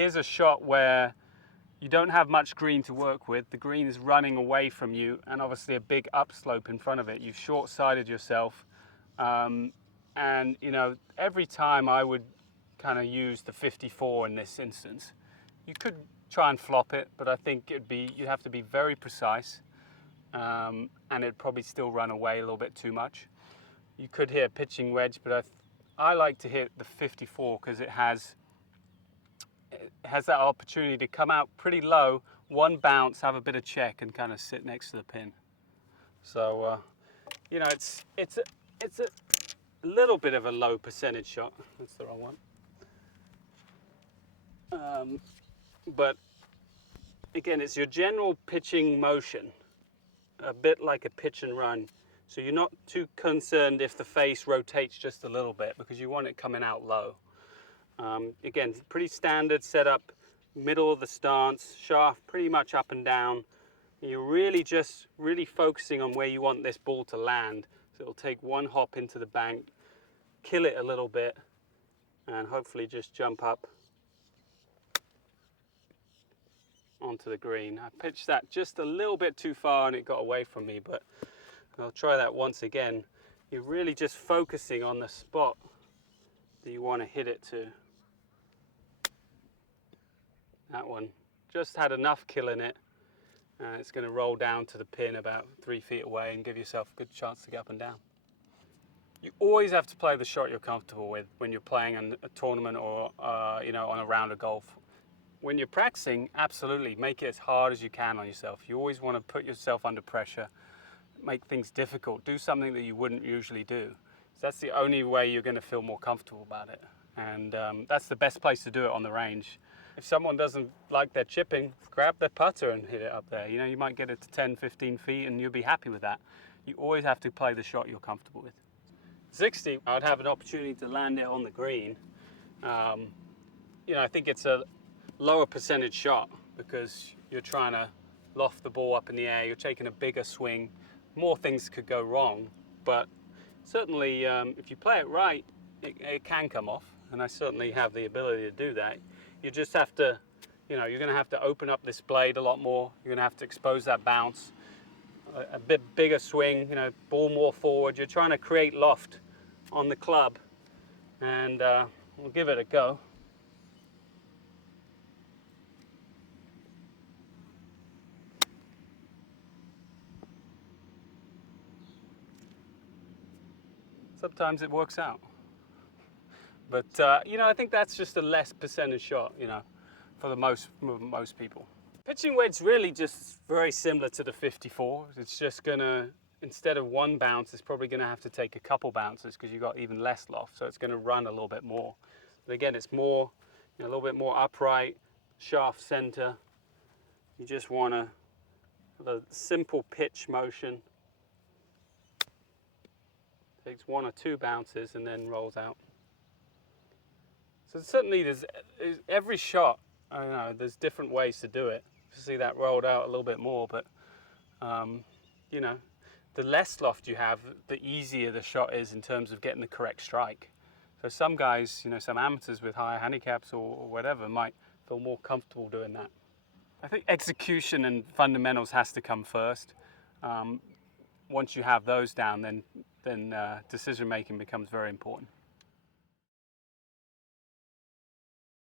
here's a shot where you don't have much green to work with. The green is running away from you, and obviously a big upslope in front of it. You've short-sighted yourself, and you know, every time I would kind of use the 54 in this instance. You could try and flop it, but I think you'd have to be very precise, and it'd probably still run away a little bit too much. You could hit a pitching wedge, but I like to hit the 54 because it has that opportunity to come out pretty low, one bounce, have a bit of check, and kind of sit next to the pin. So, you know, it's a little bit of a low percentage shot. That's the wrong one. But again, it's your general pitching motion, a bit like a pitch and run. So you're not too concerned if the face rotates just a little bit because you want it coming out low. Again, pretty standard setup, middle of the stance, shaft pretty much up and down. You're really just focusing on where you want this ball to land. So it'll take one hop into the bank, kill it a little bit, and hopefully just jump up onto the green. I pitched that just a little bit too far and it got away from me, but I'll try that once again. You're really just focusing on the spot that you want to hit it to. That one just had enough kill in it, and it's going to roll down to the pin about 3 feet away and give yourself a good chance to get up and down. You always have to play the shot you're comfortable with when you're playing in a tournament or you know, on a round of golf. When you're practicing, absolutely make it as hard as you can on yourself. You always want to put yourself under pressure, make things difficult, do something that you wouldn't usually do. So that's the only way you're going to feel more comfortable about it, and that's the best place to do it on the range. If someone doesn't like their chipping, grab their putter and hit it up there. You know, you might get it to 10, 15 feet and you'll be happy with that. You always have to play the shot you're comfortable with. 60, I'd have an opportunity to land it on the green. You know, I think it's a lower percentage shot because you're trying to loft the ball up in the air, you're taking a bigger swing. More things could go wrong, but certainly if you play it right, it can come off, and I certainly have the ability to do that. You just have to, you know, you're going to have to open up this blade a lot more. You're going to have to expose that bounce, a bit bigger swing, you know, ball more forward. You're trying to create loft on the club, and we'll give it a go. Sometimes it works out. But, you know, I think that's just a less percentage shot, you know, for the most people. Pitching wedge really just very similar to the 54. It's just going to, instead of one bounce, it's probably going to have to take a couple bounces because you've got even less loft. So it's going to run a little bit more. But again, it's more, you know, a little bit more upright, shaft center. You just want a simple pitch motion. Takes 1 or 2 bounces and then rolls out. So certainly there's every shot, I don't know, there's different ways to do it. You see that rolled out a little bit more, but you know, the less loft you have, the easier the shot is in terms of getting the correct strike. So some guys, you know, some amateurs with higher handicaps or whatever might feel more comfortable doing that. I think execution and fundamentals has to come first. Once you have those down, then decision making becomes very important.